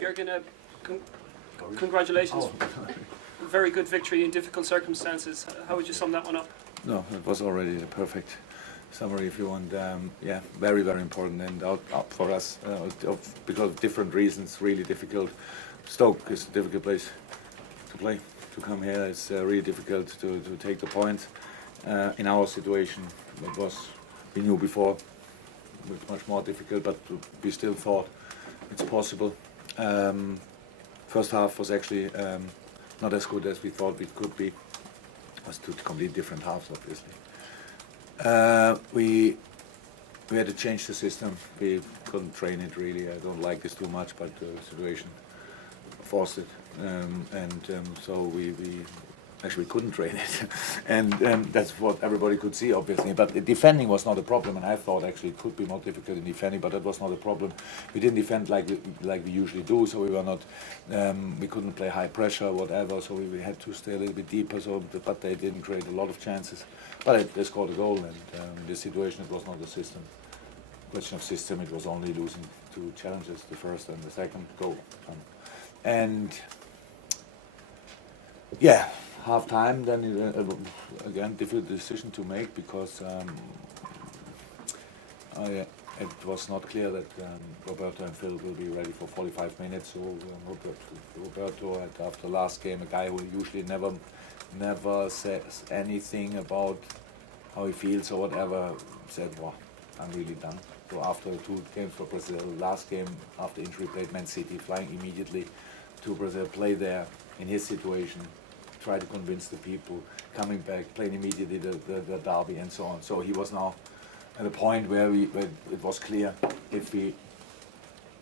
Jürgen, congratulations. Very good victory in difficult circumstances. How would you sum that one up? No, it was already the perfect summary if you want. Yeah, very, very important and out for us because of different reasons, really difficult. Stoke is a difficult place to play. To come here, it's really difficult to take the point. In our situation, we knew before, it was much more difficult, but we still thought it's possible. First half was actually not as good as we thought it could be. It was two completely different halves, obviously. We had to change the system. We couldn't train it really. I don't like this too much, but the situation forced it, so we actually couldn't train it, and that's what everybody could see, obviously. But the defending was not a problem, and I thought actually it could be more difficult in defending, but that was not a problem. We didn't defend like we usually do, so we were not. We couldn't play high pressure, whatever. So we had to stay a little bit deeper. So, but they didn't create a lot of chances. But they scored a goal, and in this situation it was not a system. Question of system. It was only losing two challenges, the first and the second goal, and yeah. Half time, then again difficult decision to make because it was not clear that Roberto and Phil will be ready for 45 minutes. So Roberto, after last game, a guy who usually never says anything about how he feels or whatever, said, "Well, I'm really done." So after 2 games for Brazil, last game after injury played Man City, flying immediately to Brazil, play there in his situation. Try to convince the people, coming back, playing immediately the derby and so on. So he was now at a point where it was clear if we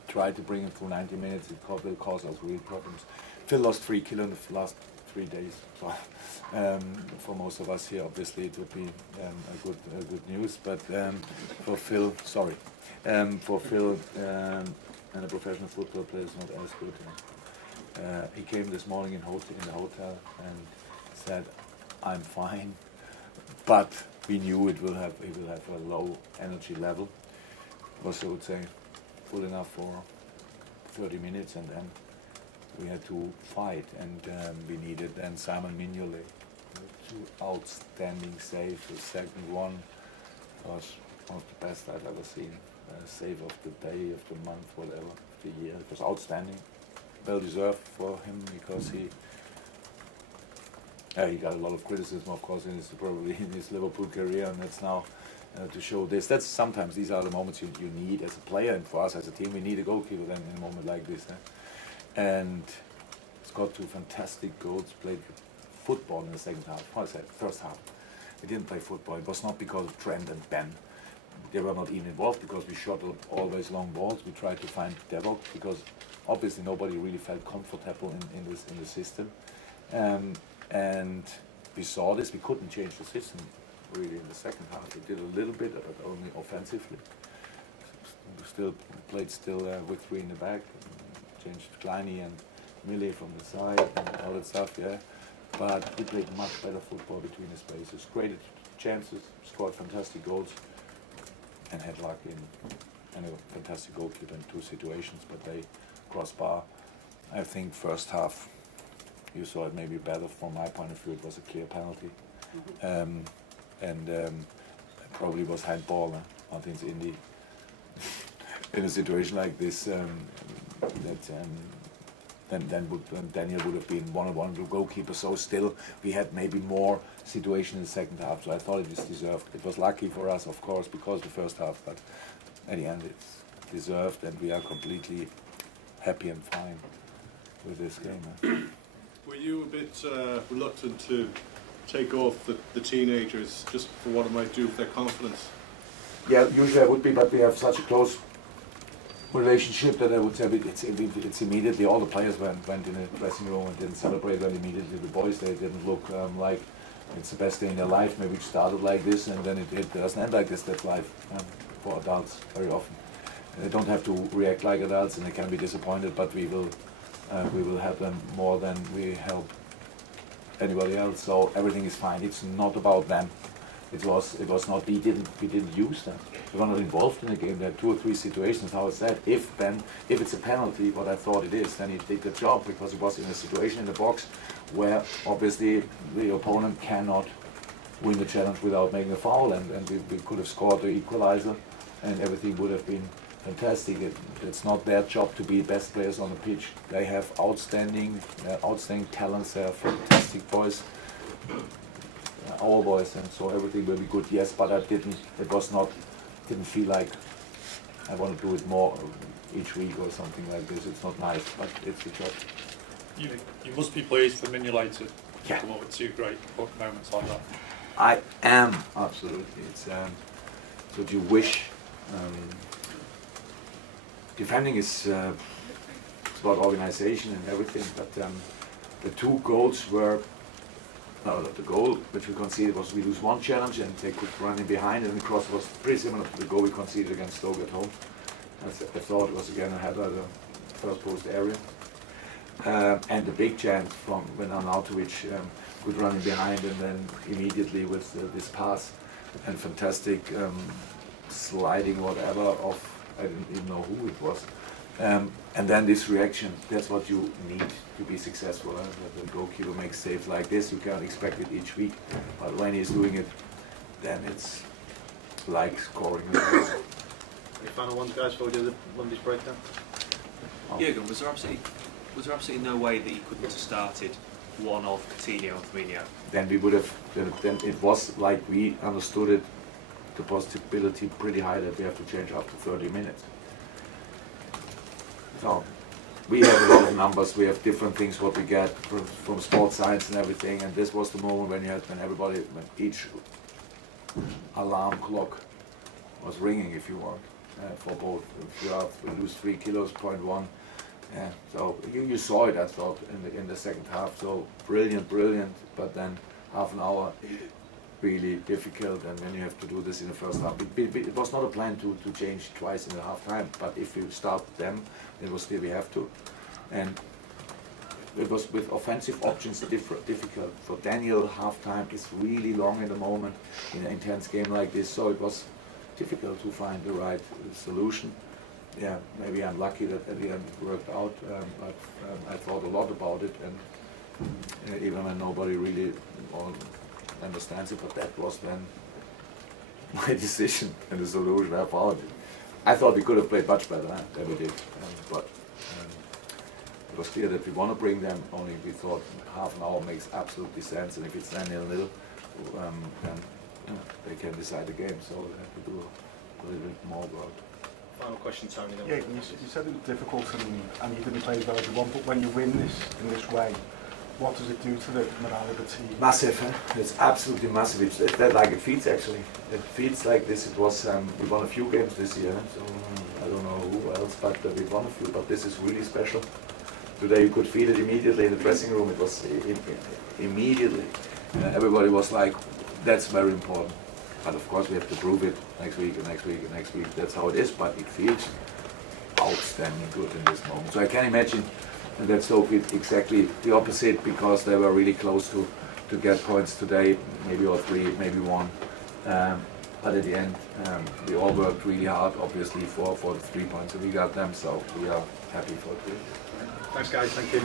tried to bring him through 90 minutes, it will cause us real problems. Phil lost 3 kilos in the last 3 days. So for most of us here, obviously it would be a good news. But for Phil, and a professional football player is not as good. He came this morning in the hotel and said, "I'm fine," but we knew he will have a low energy level. Was, I would say, full enough for 30 minutes, and then we had to fight, and we needed then Simon Mignolet. 2 outstanding saves. The second one was one of the best I've ever seen. Save of the day, of the month, whatever, of the year. It was outstanding. Well deserved for him because he got a lot of criticism, of course, probably in his Liverpool career, and that's now to show this. That's sometimes these are the moments you need as a player, and for us as a team, we need a goalkeeper then in a moment like this. And scored 2 fantastic goals. Played football in the second half. First half. We didn't play football. It was not because of Trent and Ben. They were not even involved because we shot always long balls. We tried to find Devok because obviously nobody really felt comfortable in the system, and we saw this. We couldn't change the system really in the second half. We did a little bit, but only offensively. We played with 3 in the back. Changed Kleiny and Millie from the side and all that stuff. Yeah, but we played much better football between the spaces. Created chances, scored fantastic goals, and had luck and a fantastic goalkeeper in 2 situations, but they crossbar. I think first half, you saw it maybe better from my point of view. It was a clear penalty, and it probably was handball. I think in a situation like this, then Daniel would have been 1-on-1 with the goalkeeper. So still, we had maybe more situation in the second half. So I thought it was deserved. It was lucky for us, of course, because the first half, but at the end it's deserved, and we are completely happy and fine with this game. Were you a bit reluctant to take off the teenagers just for what it might do with their confidence? Yeah, usually I would be, but we have such a close relationship that I would say it's immediately. All the players went in the dressing room and didn't celebrate well immediately. The boys, they didn't look like it's the best day in their life. Maybe it started like this and then it doesn't end like this. That's life for adults very often. They don't have to react like adults, and they can be disappointed, but we will help them more than we help anybody else. So everything is fine. It's not about them. it was not, we didn't use them. We were not involved in the game. There are 2 or 3 situations. How is that? If it's a penalty, what I thought it is, then he did the job, because it was in a situation in the box where obviously the opponent cannot win the challenge without making a foul, and we could have scored the equalizer, and everything would have been fantastic. It's not their job to be best players on the pitch. They have outstanding talents. They are fantastic boys, our boys, and so everything will be good. Yes, but didn't feel like I want to do it more each week or something like this. It's not nice, but it's the job. You must be pleased for Mignolet to Yeah. come up with 2 great moments like that. I am, absolutely. It's what you wish. Defending is about organization and everything, but the 2 goals were, the goal which we conceded was we lose 1 challenge and they could run in behind, and the cross was pretty similar to the goal we conceded against Stoke at home. I thought it was again a header, the first post area. And the big chance from when Arnautovic could run in behind, and then immediately with this pass and fantastic sliding whatever of, I didn't even know who it was. And then this reaction, that's what you need to be successful. That the goalkeeper makes saves like this, you can't expect it each week. But when he's doing it, then it's like scoring. Any final ones, guys, before we do the Monday's breakdown? Jürgen, was there absolutely no way that you couldn't have started one of Coutinho and Firmino? Then we would have, then it was like we understood it, the possibility pretty high that we have to change after 30 minutes. So we have a lot of numbers, we have different things what we get from sports science and everything, and this was the moment when each alarm clock was ringing, if you want, for both. If you lose 3 kilos, 0.1. Yeah, so you saw it, I thought, in the second half. So brilliant, but then half an hour really difficult, and then you have to do this in the first half. It was not a plan to change twice in the half time, but if you start them, it was still we have to. And it was with offensive options difficult. For Daniel, half time is really long in the moment in an intense game like this, so it was difficult to find the right solution. Yeah, maybe I'm lucky that at the end it worked out, but I thought a lot about it, and even when nobody really understands it, but that was then my decision and the solution I found. I thought we could have played much better than we did, but it was clear that we want to bring them, only we thought half an hour makes absolutely sense, and if it's then 0-0, then they can decide the game, so we have to do a little bit more work. Final question, Tony. Yeah, you said it was difficult and you didn't play as well as you want, but when you win this in this way, what does it do to the morale of the team? Massive, huh? It's absolutely massive. It's that like it feeds actually. It feeds like this. It was we won a few games this year, so I don't know who else, but we won a few. But this is really special. Today you could feel it immediately in the dressing room. It was immediately. Everybody was like, "That's very important." But of course we have to prove it next week and next week and next week. That's how it is. But it feels outstanding good in this moment. So I can imagine that Stoke did exactly the opposite, because they were really close to get points today, maybe or 3, maybe 1. But at the end, we all worked really hard, obviously, for the 3 points, and we got them. So we are happy for it. Thanks, guys. Thank you.